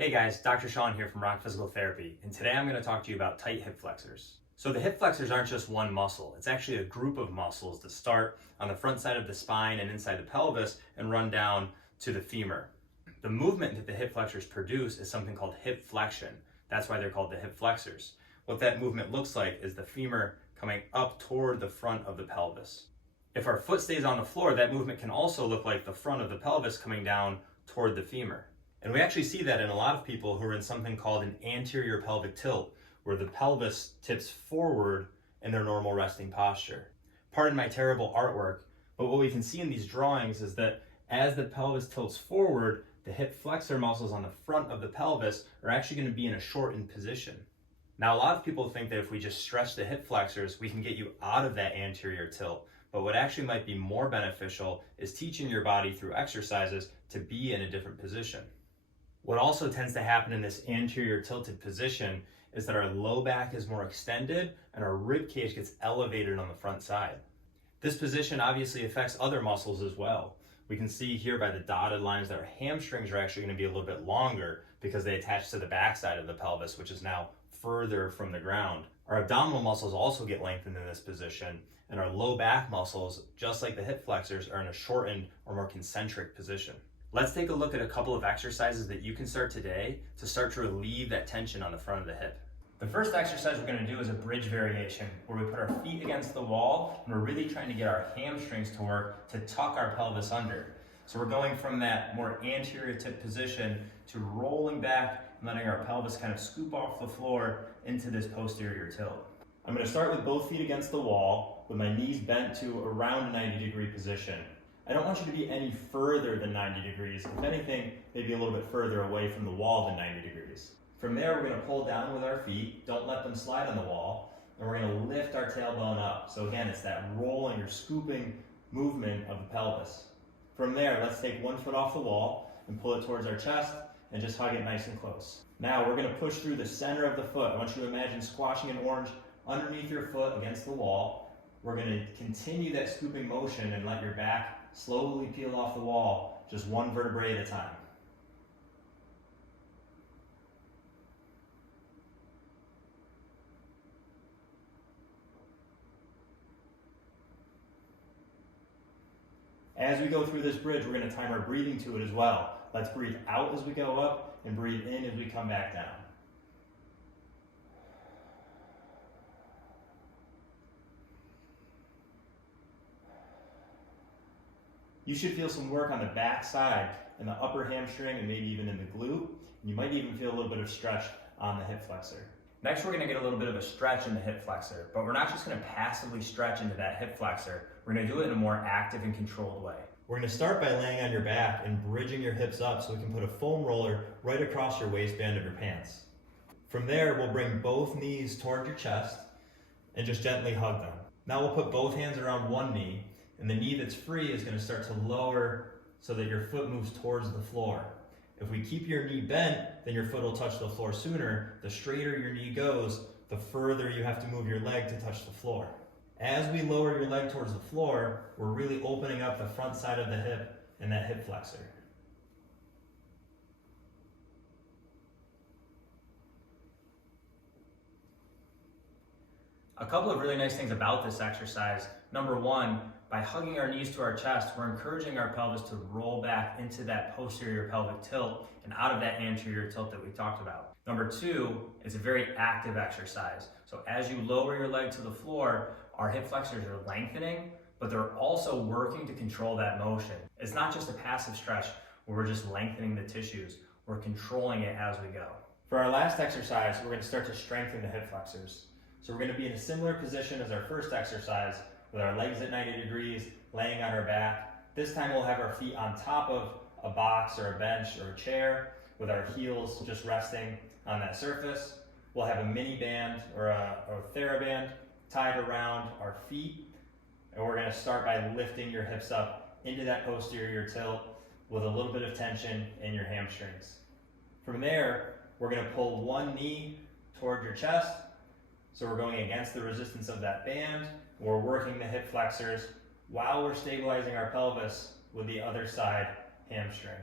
Hey guys, Dr. Sean here from Rock Physical Therapy, and today I'm going to talk to you about tight hip flexors. So the hip flexors aren't just one muscle, it's actually a group of muscles that start on the front side of the spine and inside the pelvis and run down to the femur. The movement that the hip flexors produce is something called hip flexion. That's why they're called the hip flexors. What that movement looks like is the femur coming up toward the front of the pelvis. If our foot stays on the floor, that movement can also look like the front of the pelvis coming down toward the femur. And we actually see that in a lot of people who are in something called an anterior pelvic tilt, where the pelvis tips forward in their normal resting posture. Pardon my terrible artwork, but what we can see in these drawings is that as the pelvis tilts forward, the hip flexor muscles on the front of the pelvis are actually going to be in a shortened position. Now, a lot of people think that if we just stretch the hip flexors, we can get you out of that anterior tilt. But what actually might be more beneficial is teaching your body through exercises to be in a different position. What also tends to happen in this anterior tilted position is that our low back is more extended and our rib cage gets elevated on the front side. This position obviously affects other muscles as well. We can see here by the dotted lines that our hamstrings are actually going to be a little bit longer because they attach to the back side of the pelvis, which is now further from the ground. Our abdominal muscles also get lengthened in this position, and our low back muscles, just like the hip flexors, are in a shortened or more concentric position. Let's take a look at a couple of exercises that you can start today to start to relieve that tension on the front of the hip. The first exercise we're going to do is a bridge variation, where we put our feet against the wall and we're really trying to get our hamstrings to work to tuck our pelvis under. So we're going from that more anterior tip position to rolling back and letting our pelvis kind of scoop off the floor into this posterior tilt. I'm going to start with both feet against the wall with my knees bent to around a 90-degree position. I don't want you to be any further than 90 degrees. If anything, maybe a little bit further away from the wall than 90 degrees. From there, we're going to pull down with our feet. Don't let them slide on the wall. And we're going to lift our tailbone up. So again, it's that rolling or scooping movement of the pelvis. From there, let's take one foot off the wall and pull it towards our chest and just hug it nice and close. Now we're going to push through the center of the foot. I want you to imagine squashing an orange underneath your foot against the wall. We're going to continue that scooping motion and let your back slowly peel off the wall, just one vertebrae at a time. As we go through this bridge, we're going to time our breathing to it as well. Let's breathe out as we go up and breathe in as we come back down. You should feel some work on the back side in the upper hamstring and maybe even in the glute. And you might even feel a little bit of stretch on the hip flexor. Next, we're going to get a little bit of a stretch in the hip flexor, but we're not just going to passively stretch into that hip flexor. We're going to do it in a more active and controlled way. We're going to start by laying on your back and bridging your hips up so we can put a foam roller right across your waistband of your pants. From there, we'll bring both knees toward your chest and just gently hug them. Now we'll put both hands around one knee, and the knee that's free is going to start to lower so that your foot moves towards the floor. If we keep your knee bent, then your foot will touch the floor sooner. The straighter your knee goes, the further you have to move your leg to touch the floor. As we lower your leg towards the floor, we're really opening up the front side of the hip and that hip flexor. A couple of really nice things about this exercise. Number one, by hugging our knees to our chest, we're encouraging our pelvis to roll back into that posterior pelvic tilt and out of that anterior tilt that we talked about. Number two, it's a very active exercise. So as you lower your leg to the floor, our hip flexors are lengthening, but they're also working to control that motion. It's not just a passive stretch where we're just lengthening the tissues. We're controlling it as we go. For our last exercise, we're going to start to strengthen the hip flexors. So we're going to be in a similar position as our first exercise, with our legs at 90 degrees, laying on our back. This time we'll have our feet on top of a box or a bench or a chair, with our heels just resting on that surface. We'll have a mini band or a TheraBand tied around our feet, and we're going to start by lifting your hips up into that posterior tilt with a little bit of tension in your hamstrings. From there, we're going to pull one knee toward your chest, so we're going against the resistance of that band. We're working the hip flexors while we're stabilizing our pelvis with the other side hamstring.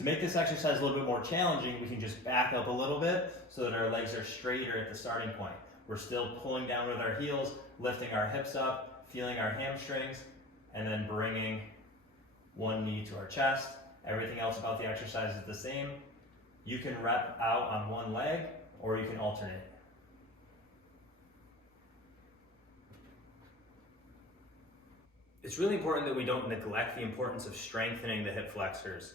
To make this exercise a little bit more challenging, we can just back up a little bit so that our legs are straighter at the starting point. We're still pulling down with our heels, lifting our hips up, feeling our hamstrings, and then bringing one knee to our chest. Everything else about the exercise is the same. You can rep out on one leg, or you can alternate. It's really important that we don't neglect the importance of strengthening the hip flexors.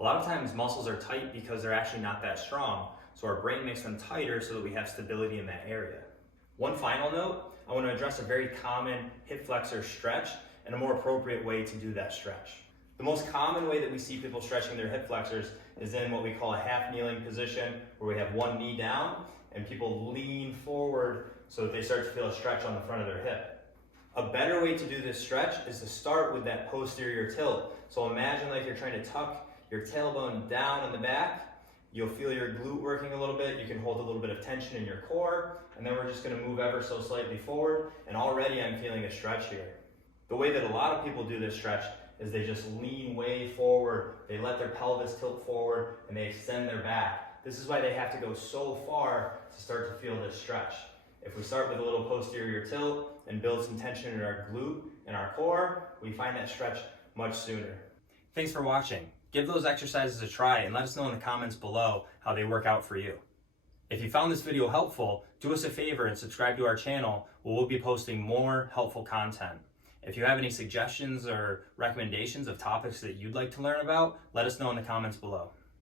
A lot of times muscles are tight because they're actually not that strong, so our brain makes them tighter so that we have stability in that area. One final note, I want to address a very common hip flexor stretch and a more appropriate way to do that stretch. The most common way that we see people stretching their hip flexors is in what we call a half kneeling position, where we have one knee down and people lean forward so that they start to feel a stretch on the front of their hip. A better way to do this stretch is to start with that posterior tilt. So imagine like you're trying to tuck your tailbone down in the back. You'll feel your glute working a little bit. You can hold a little bit of tension in your core, and then we're just going to move ever so slightly forward, and already I'm feeling a stretch here. The way that a lot of people do this stretch is they just lean way forward, they let their pelvis tilt forward, and they extend their back. This is why they have to go so far to start to feel this stretch. If we start with a little posterior tilt and build some tension in our glute and our core, we find that stretch much sooner. Thanks for watching. Give those exercises a try and let us know in the comments below how they work out for you. If you found this video helpful, do us a favor and subscribe to our channel, where we'll be posting more helpful content. If you have any suggestions or recommendations of topics that you'd like to learn about, let us know in the comments below.